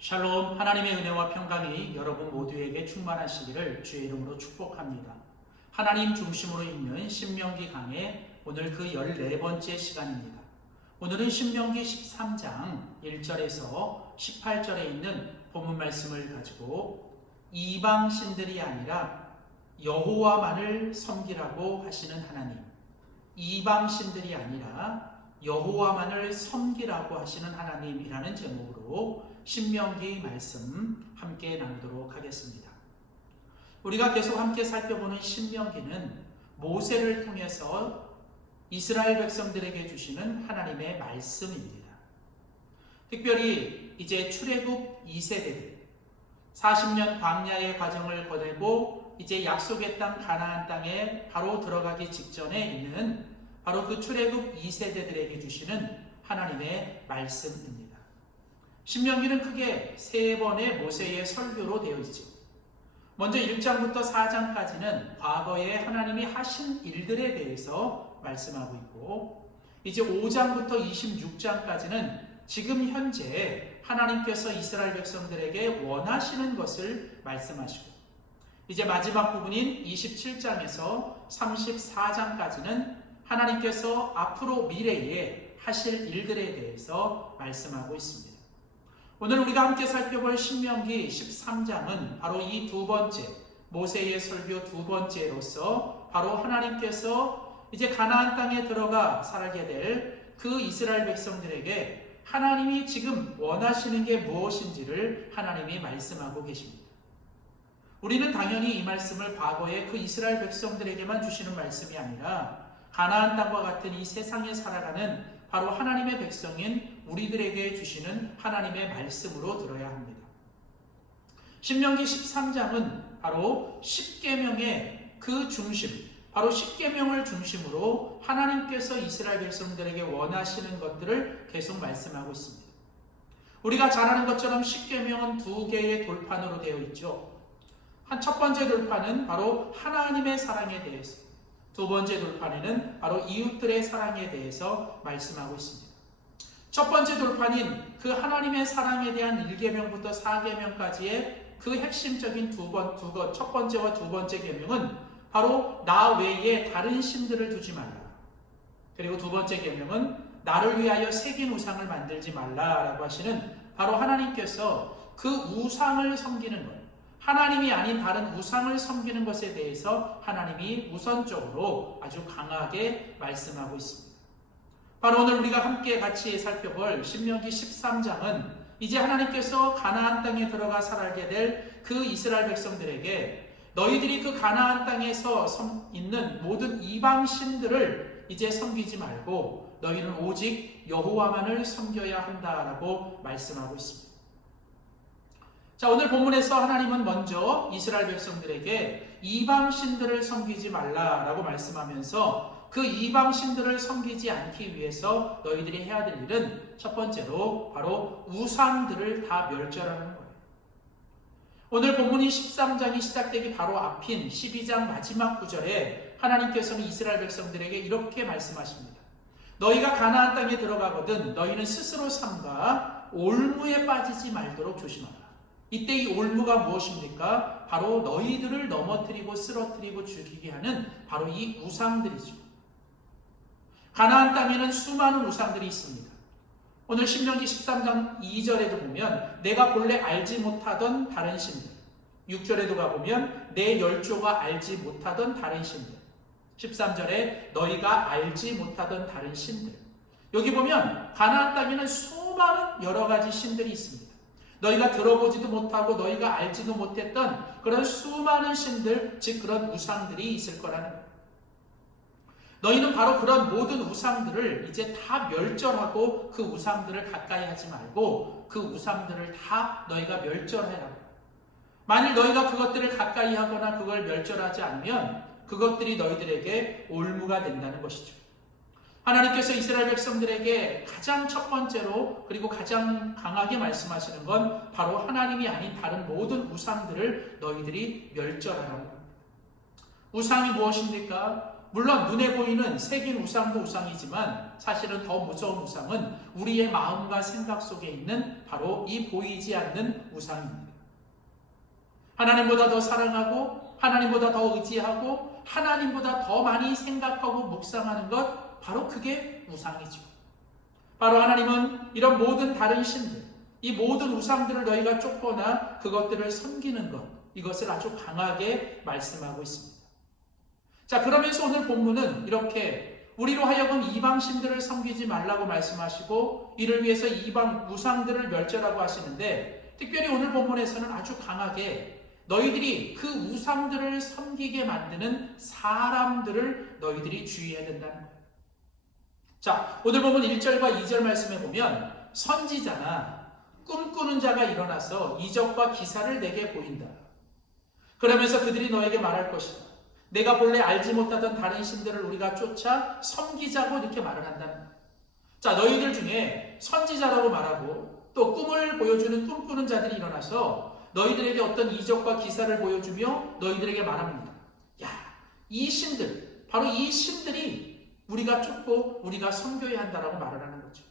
샬롬, 하나님의 은혜와 평강이 여러분 모두에게 충만하시기를 주의 이름으로 축복합니다. 하나님 중심으로 읽는 신명기 강의 오늘 그 14번째 시간입니다. 오늘은 신명기 13장 1절에서 18절에 있는 본문 말씀을 가지고 이방 신들이 아니라 여호와만을 섬기라고 하시는 하나님, 이방 신들이 아니라 여호와만을 섬기라고 하시는 하나님이라는 제목으로 신명기 말씀 함께 나누도록 하겠습니다. 우리가 계속 함께 살펴보는 신명기는 모세를 통해서 이스라엘 백성들에게 주시는 하나님의 말씀입니다. 특별히 이제 출애굽 2세대들 40년 광야의 과정을 거들고 이제 약속의 땅 가나안 땅에 바로 들어가기 직전에 있는 바로 그 출애굽 2세대들에게 주시는 하나님의 말씀입니다. 신명기는 크게 3번의 모세의 설교로 되어 있죠. 먼저 1장부터 4장까지는 과거에 하나님이 하신 일들에 대해서 말씀하고 있고, 이제 5장부터 26장까지는 지금 현재 하나님께서 이스라엘 백성들에게 원하시는 것을 말씀하시고, 이제 마지막 부분인 27장에서 34장까지는 하나님께서 앞으로 미래에 하실 일들에 대해서 말씀하고 있습니다. 오늘 우리가 함께 살펴볼 신명기 13장은 바로 이 두 번째, 모세의 설교 두 번째로서 바로 하나님께서 이제 가나안 땅에 들어가 살게 될 그 이스라엘 백성들에게 하나님이 지금 원하시는 게 무엇인지를 하나님이 말씀하고 계십니다. 우리는 당연히 이 말씀을 과거에 그 이스라엘 백성들에게만 주시는 말씀이 아니라 가나안 땅과 같은 이 세상에 살아가는 바로 하나님의 백성인 우리들에게 주시는 하나님의 말씀으로 들어야 합니다. 신명기 13장은 바로 십계명의 그 중심, 바로 십계명을 중심으로 하나님께서 이스라엘 백성들에게 원하시는 것들을 계속 말씀하고 있습니다. 우리가 잘 아는 것처럼 십계명은 2개의 돌판으로 되어 있죠. 첫 번째 돌판은 바로 하나님의 사랑에 대해서, 두 번째 돌판에는 바로 이웃들의 사랑에 대해서 말씀하고 있습니다. 첫 번째 돌판인 그 하나님의 사랑에 대한 1계명부터 4계명까지의 그 핵심적인 첫 번째와 두 번째 계명은 바로 나 외에 다른 신들을 두지 말라. 그리고 두 번째 계명은 나를 위하여 새긴 우상을 만들지 말라라고 하시는 바로 하나님께서 그 우상을 섬기는 것, 하나님이 아닌 다른 우상을 섬기는 것에 대해서 하나님이 우선적으로 아주 강하게 말씀하고 있습니다. 바로 오늘 우리가 함께 같이 살펴볼 신명기 13장은 이제 하나님께서 가나안 땅에 들어가 살게 될 그 이스라엘 백성들에게 너희들이 그 가나안 땅에서 있는 모든 이방 신들을 이제 섬기지 말고 너희는 오직 여호와만을 섬겨야 한다라고 말씀하고 있습니다. 자, 오늘 본문에서 하나님은 먼저 이스라엘 백성들에게 이방 신들을 섬기지 말라라고 말씀하면서 그 이방 신들을 섬기지 않기 위해서 너희들이 해야 될 일은 첫 번째로 바로 우상들을 다 멸절하는 거예요. 오늘 본문인 13장이 시작되기 바로 앞인 12장 마지막 구절에 하나님께서는 이스라엘 백성들에게 이렇게 말씀하십니다. 너희가 가나안 땅에 들어가거든 너희는 스스로 삼가 올무에 빠지지 말도록 조심하라. 이때 이 올무가 무엇입니까? 바로 너희들을 넘어뜨리고 쓰러뜨리고 죽이게 하는 바로 이 우상들이죠. 가나안 땅에는 수많은 우상들이 있습니다. 오늘 신명기 13장 2절에도 보면 내가 본래 알지 못하던 다른 신들, 6절에도 가보면 내 열조가 알지 못하던 다른 신들, 13절에 너희가 알지 못하던 다른 신들. 여기 보면 가나안 땅에는 수많은 여러 가지 신들이 있습니다. 너희가 들어보지도 못하고 너희가 알지도 못했던 그런 수많은 신들, 즉 그런 우상들이 있을 거라는 거예요. 너희는 바로 그런 모든 우상들을 이제 다 멸절하고 그 우상들을 가까이 하지 말고 그 우상들을 다 너희가 멸절해라. 만일 너희가 그것들을 가까이 하거나 그걸 멸절하지 않으면 그것들이 너희들에게 올무가 된다는 것이죠. 하나님께서 이스라엘 백성들에게 가장 첫 번째로 그리고 가장 강하게 말씀하시는 건 바로 하나님이 아닌 다른 모든 우상들을 너희들이 멸절하라는 겁니다. 우상이 무엇입니까? 물론 눈에 보이는 새긴 우상도 우상이지만 사실은 더 무서운 우상은 우리의 마음과 생각 속에 있는 바로 이 보이지 않는 우상입니다. 하나님보다 더 사랑하고 하나님보다 더 의지하고 하나님보다 더 많이 생각하고 묵상하는 것, 바로 그게 우상이죠. 바로 하나님은 이런 모든 다른 신들, 이 모든 우상들을 너희가 쫓거나 그것들을 섬기는 것, 이것을 아주 강하게 말씀하고 있습니다. 자, 그러면서 오늘 본문은 이렇게 우리로 하여금 이방신들을 섬기지 말라고 말씀하시고 이를 위해서 이방 우상들을 멸절하고 하시는데, 특별히 오늘 본문에서는 아주 강하게 너희들이 그 우상들을 섬기게 만드는 사람들을 너희들이 주의해야 된다는 거예요. 자, 오늘 본문 1절과 2절 말씀에 보면 선지자나 꿈꾸는 자가 일어나서 이적과 기사를 내게 보인다. 그러면서 그들이 너에게 말할 것이다. 내가 본래 알지 못하던 다른 신들을 우리가 쫓아 섬기자고 이렇게 말을 한다는 거예요. 자, 너희들 중에 선지자라고 말하고 또 꿈을 보여주는 꿈꾸는 자들이 일어나서 너희들에게 어떤 이적과 기사를 보여주며 너희들에게 말합니다. 야, 이 신들, 바로 이 신들이 우리가 쫓고 우리가 섬겨야 한다라고 말을 하는 거죠.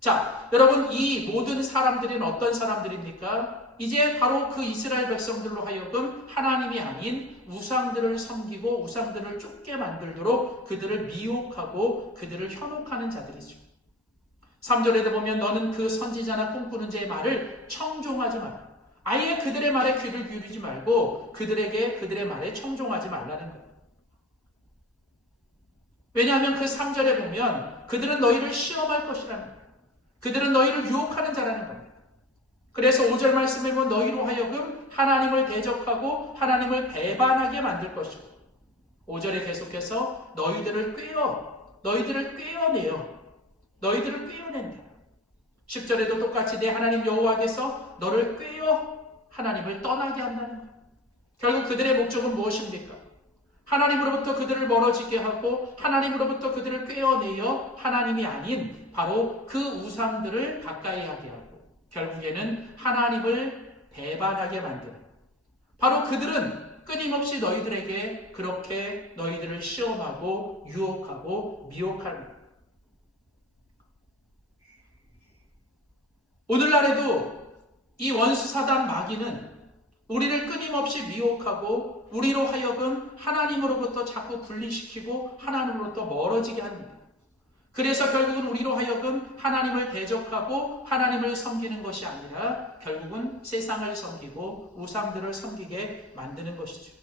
자, 여러분, 이 모든 사람들은 어떤 사람들입니까? 이제 바로 그 이스라엘 백성들로 하여금 하나님이 아닌 우상들을 섬기고 우상들을 쫓게 만들도록 그들을 미혹하고 그들을 현혹하는 자들이죠. 3절에 보면 너는 그 선지자나 꿈꾸는 자의 말을 청종하지 마라. 아예 그들의 말에 귀를 기울이지 말고 그들의 말에 청종하지 말라는 거예요. 왜냐하면 그 3절에 보면 그들은 너희를 시험할 것이라는 거예요. 그들은 너희를 유혹하는 자라는 겁니다. 그래서 5절 말씀에 보면 너희로 하여금 하나님을 대적하고 하나님을 배반하게 만들 것이고, 5절에 계속해서 너희들을 꿰어낸다. 10절에도 똑같이 내 하나님 여호와께서 너를 꿰어 하나님을 떠나게 한다는 거예요. 결국 그들의 목적은 무엇입니까? 하나님으로부터 그들을 멀어지게 하고 하나님으로부터 그들을 꿰어내어 하나님이 아닌 바로 그 우상들을 가까이 하게 하고 결국에는 하나님을 배반하게 만드는, 바로 그들은 끊임없이 너희들에게 그렇게 너희들을 시험하고 유혹하고 미혹하는 거예요. 오늘날에도 이 원수 사단 마귀는 우리를 끊임없이 미혹하고 우리로 하여금 하나님으로부터 자꾸 분리시키고 하나님으로부터 멀어지게 합니다. 그래서 결국은 우리로 하여금 하나님을 대적하고 하나님을 섬기는 것이 아니라 결국은 세상을 섬기고 우상들을 섬기게 만드는 것이죠.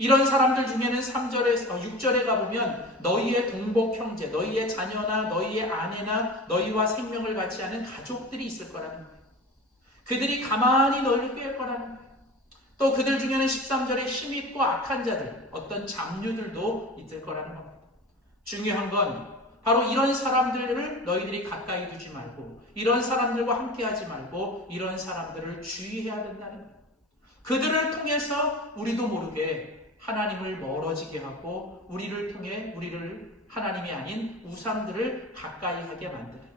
이런 사람들 중에는 6절에 가보면 너희의 동복 형제, 너희의 자녀나 너희의 아내나 너희와 생명을 같이 하는 가족들이 있을 거라는 거예요. 그들이 가만히 너희를 꾀할 거라는 거예요. 또 그들 중에는 13절에 힘있고 악한 자들, 어떤 잡류들도 있을 거라는 겁니다. 중요한 건 바로 이런 사람들을 너희들이 가까이 두지 말고 이런 사람들과 함께하지 말고 이런 사람들을 주의해야 된다는 거예요. 그들을 통해서 우리도 모르게 하나님을 멀어지게 하고 우리를 통해 우리를 하나님이 아닌 우상들을 가까이 하게 만드는.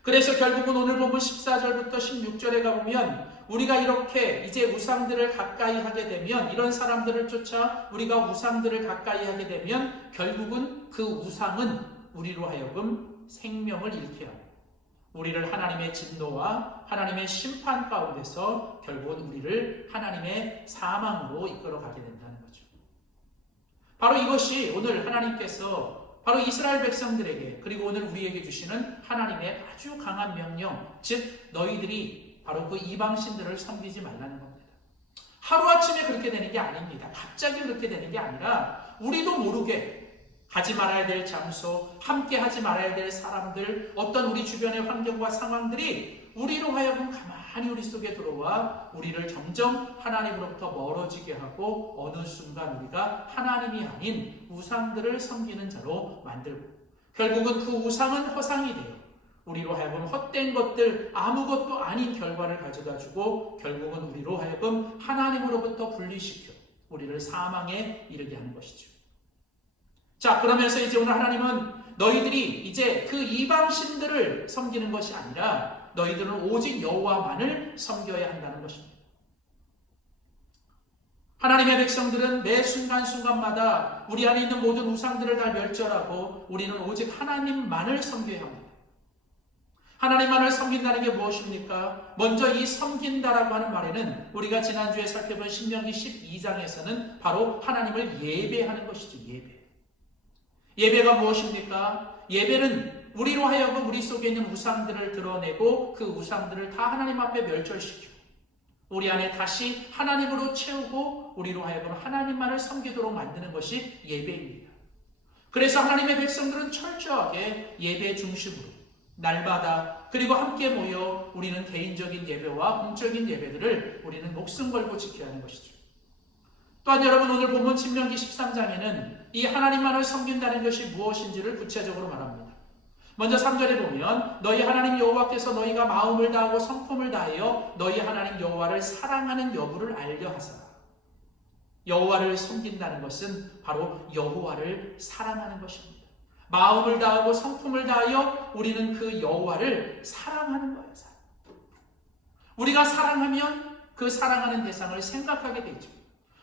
그래서 결국은 오늘 본문 14절부터 16절에 가보면 우리가 이렇게 이제 우상들을 가까이 하게 되면, 이런 사람들을 쫓아 우리가 우상들을 가까이 하게 되면 결국은 그 우상은 우리로 하여금 생명을 잃게 하고 우리를 하나님의 진노와 하나님의 심판 가운데서 결국은 우리를 하나님의 사망으로 이끌어가게 된다는 거죠. 바로 이것이 오늘 하나님께서 바로 이스라엘 백성들에게 그리고 오늘 우리에게 주시는 하나님의 아주 강한 명령, 즉 너희들이 바로 그 이방신들을 섬기지 말라는 겁니다. 하루아침에 그렇게 되는 게 아닙니다. 갑자기 그렇게 되는 게 아니라 우리도 모르게 가지 말아야 될 장소, 함께 하지 말아야 될 사람들, 어떤 우리 주변의 환경과 상황들이 우리로 하여금 가만히 우리 속에 들어와 우리를 점점 하나님으로부터 멀어지게 하고 어느 순간 우리가 하나님이 아닌 우상들을 섬기는 자로 만들고 결국은 그 우상은 허상이 돼요. 우리로 하여금 헛된 것들, 아무것도 아닌 결과를 가져다주고 결국은 우리로 하여금 하나님으로부터 분리시켜 우리를 사망에 이르게 하는 것이죠. 자, 그러면서 이제 오늘 하나님은 너희들이 이제 그 이방신들을 섬기는 것이 아니라 너희들은 오직 여호와만을 섬겨야 한다는 것입니다. 하나님의 백성들은 매 순간순간마다 우리 안에 있는 모든 우상들을 다 멸절하고 우리는 오직 하나님만을 섬겨야 합니다. 하나님만을 섬긴다는 게 무엇입니까? 먼저 이 섬긴다라고 하는 말에는 우리가 지난주에 살펴본 신명기 12장에서는 바로 하나님을 예배하는 것이죠. 예배가 무엇입니까? 예배는 우리로 하여금 우리 속에 있는 우상들을 드러내고 그 우상들을 다 하나님 앞에 멸절시키고 우리 안에 다시 하나님으로 채우고 우리로 하여금 하나님만을 섬기도록 만드는 것이 예배입니다. 그래서 하나님의 백성들은 철저하게 예배 중심으로 날마다 그리고 함께 모여 우리는 개인적인 예배와 공적인 예배들을 우리는 목숨 걸고 지켜야 하는 것이죠. 또한 여러분 오늘 본문 신명기 13장에는 이 하나님만을 섬긴다는 것이 무엇인지를 구체적으로 말합니다. 먼저 3절에 보면 너희 하나님 여호와께서 너희가 마음을 다하고 성품을 다하여 너희 하나님 여호와를 사랑하는 여부를 알려 하사. 여호와를 섬긴다는 것은 바로 여호와를 사랑하는 것입니다. 마음을 다하고 성품을 다하여 우리는 그 여호와를 사랑하는 거예요. 우리가 사랑하면 그 사랑하는 대상을 생각하게 되죠.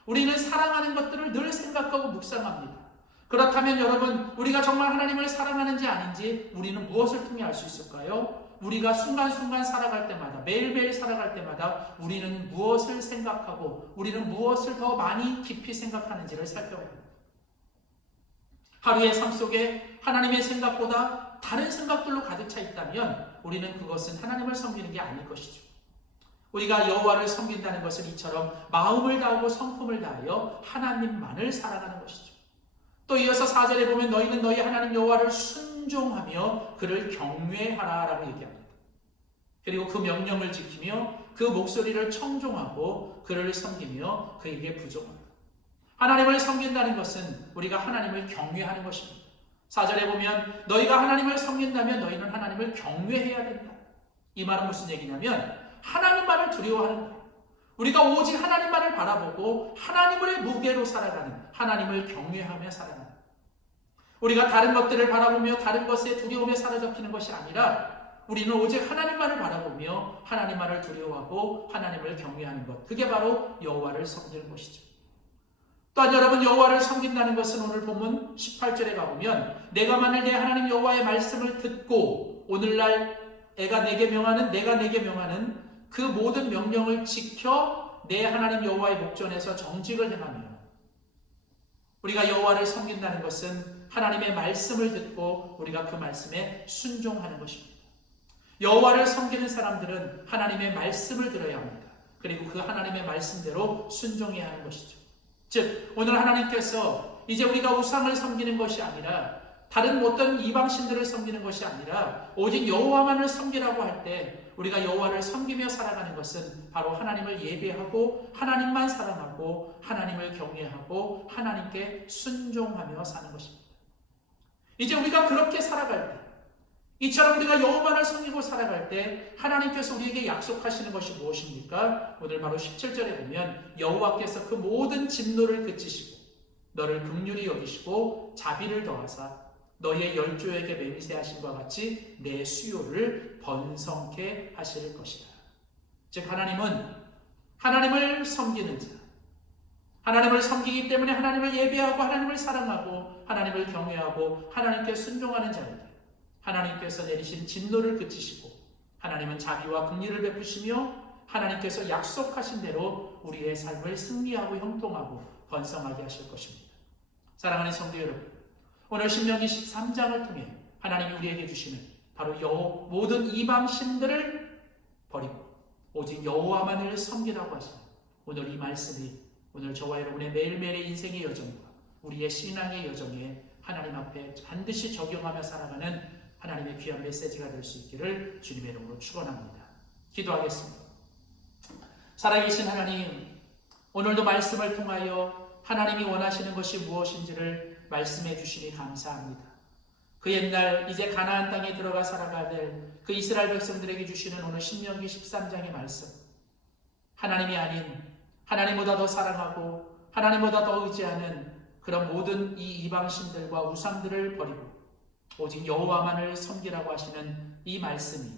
우리는 사랑하는 것들을 늘 생각하고 묵상합니다. 그렇다면 여러분, 우리가 정말 하나님을 사랑하는지 아닌지 우리는 무엇을 통해 알 수 있을까요? 우리가 순간순간 살아갈 때마다, 매일매일 살아갈 때마다 우리는 무엇을 생각하고 우리는 무엇을 더 많이 깊이 생각하는지를 살펴봐야 합니다. 하루의 삶 속에 하나님의 생각보다 다른 생각들로 가득 차 있다면 우리는 그것은 하나님을 섬기는 게 아닐 것이죠. 우리가 여호와를 섬긴다는 것은 이처럼 마음을 다하고 성품을 다하여 하나님만을 사랑하는 것이죠. 또 이어서 4절에 보면 너희는 너희 하나님 여호와를 순종하며 그를 경외하라 라고 얘기합니다. 그리고 그 명령을 지키며 그 목소리를 청종하고 그를 섬기며 그에게 부종하라. 하나님을 섬긴다는 것은 우리가 하나님을 경외하는 것입니다. 4절에 보면 너희가 하나님을 섬긴다면 너희는 하나님을 경외해야 된다. 이 말은 무슨 얘기냐면 하나님만을 두려워하는 거예요. 우리가 오직 하나님만을 바라보고 하나님을 무게로 살아가는, 하나님을 경외하며 살아가는, 우리가 다른 것들을 바라보며 다른 것에 두려움에 사로잡히는 것이 아니라 우리는 오직 하나님만을 바라보며 하나님만을 두려워하고 하나님을 경외하는 것, 그게 바로 여호와를 섬기는 것이죠. 또한 여러분, 여호와를 섬긴다는 것은 오늘 본문 18절에 가보면 내가 만일 내 하나님 여호와의 말씀을 듣고 오늘날 내가 내게 명하는 그 모든 명령을 지켜 내 하나님 여호와의 목전에서 정직을 행하며, 우리가 여호와를 섬긴다는 것은 하나님의 말씀을 듣고 우리가 그 말씀에 순종하는 것입니다. 여호와를 섬기는 사람들은 하나님의 말씀을 들어야 합니다. 그리고 그 하나님의 말씀대로 순종해야 하는 것이죠. 즉 오늘 하나님께서 이제 우리가 우상을 섬기는 것이 아니라 다른 어떤 이방신들을 섬기는 것이 아니라 오직 여호와만을 섬기라고 할 때 우리가 여호와를 섬기며 살아가는 것은 바로 하나님을 예배하고 하나님만 사랑하고 하나님을 경외하고 하나님께 순종하며 사는 것입니다. 이제 우리가 그렇게 살아갈 때, 이처럼 우리가 여호와만을 섬기고 살아갈 때 하나님께서 우리에게 약속하시는 것이 무엇입니까? 오늘 바로 17절에 보면 여호와께서 그 모든 진노를 그치시고 너를 긍휼히 여기시고 자비를 더하사 너희의 열조에게 맹세하심과 같이 내 수요를 번성케 하실 것이다. 즉 하나님은 하나님을 섬기는 자, 하나님을 섬기기 때문에 하나님을 예배하고 하나님을 사랑하고 하나님을 경외하고 하나님께 순종하는 자에게 하나님께서 내리신 진노를 그치시고 하나님은 자비와 긍휼을 베푸시며 하나님께서 약속하신 대로 우리의 삶을 승리하고 형통하고 번성하게 하실 것입니다. 사랑하는 성도 여러분, 오늘 신명기 13장을 통해 하나님이 우리에게 주시는 바로 모든 이방신들을 버리고 오직 여호와만을 섬기라고 하시는 오늘 이 말씀이 오늘 저와 여러분의 매일매일의 인생의 여정과 우리의 신앙의 여정에 하나님 앞에 반드시 적용하며 살아가는 하나님의 귀한 메시지가 될 수 있기를 주님의 이름으로 축원합니다. 기도하겠습니다. 살아계신 하나님, 오늘도 말씀을 통하여 하나님이 원하시는 것이 무엇인지를 말씀해 주시니 감사합니다. 그 옛날 이제 가나안 땅에 들어가 살아가야 될 그 이스라엘 백성들에게 주시는 오늘 신명기 13장의 말씀, 하나님이 아닌 하나님보다 더 사랑하고 하나님보다 더 의지하는 그런 모든 이 이방신들과 우상들을 버리고 오직 여호와만을 섬기라고 하시는 이 말씀이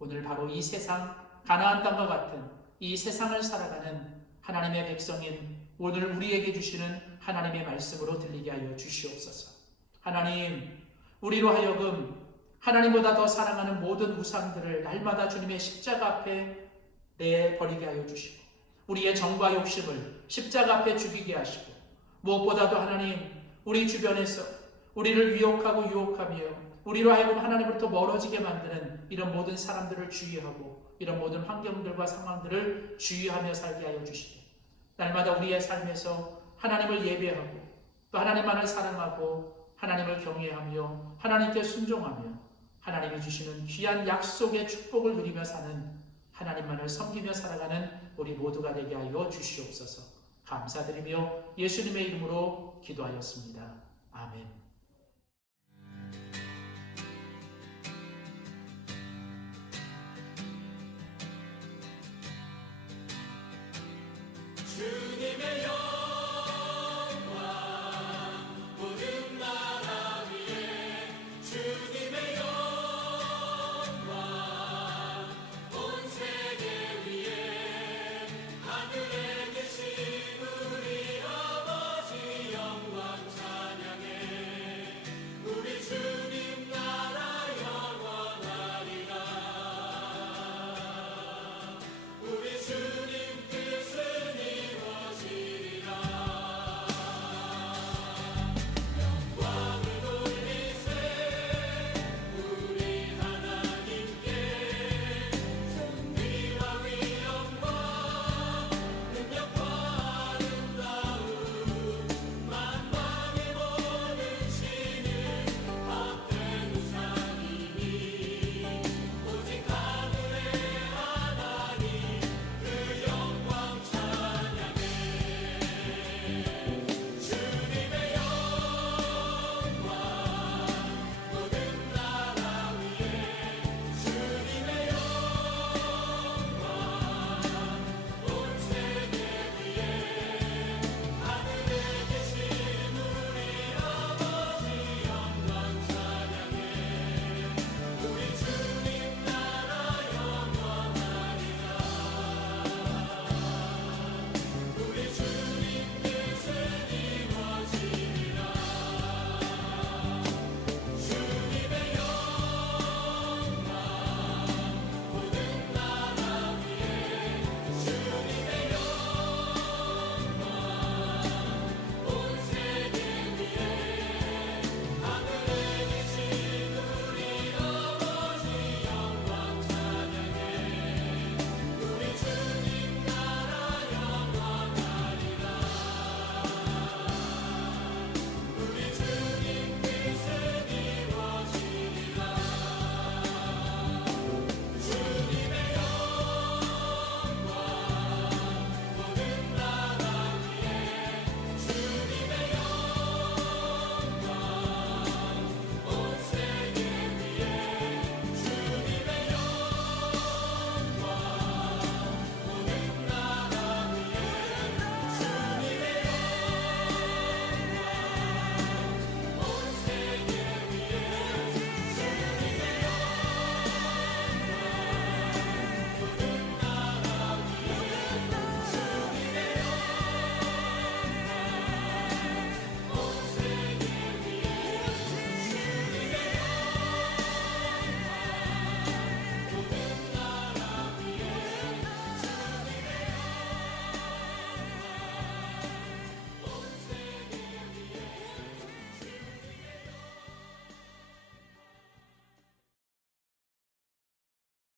오늘 바로 이 세상 가나안 땅과 같은 이 세상을 살아가는 하나님의 백성인 오늘 우리에게 주시는 하나님의 말씀으로 들리게 하여 주시옵소서. 하나님, 우리로 하여금 하나님보다 더 사랑하는 모든 우상들을 날마다 주님의 십자가 앞에 내버리게 하여 주시고, 우리의 정과 욕심을 십자가 앞에 죽이게 하시고, 무엇보다도 하나님, 우리 주변에서 우리를 위협하고 유혹하며 우리로 하여금 하나님으로부터 멀어지게 만드는 이런 모든 사람들을 주의하고, 이런 모든 환경들과 상황들을 주의하며 살게 하여 주시고, 날마다 우리의 삶에서 하나님을 예배하고 또 하나님만을 사랑하고 하나님을 경외하며 하나님께 순종하며 하나님이 주시는 귀한 약속의 축복을 누리며 사는, 하나님만을 섬기며 살아가는 우리 모두가 되게 하여 주시옵소서. 감사드리며 예수님의 이름으로 기도하였습니다. 아멘.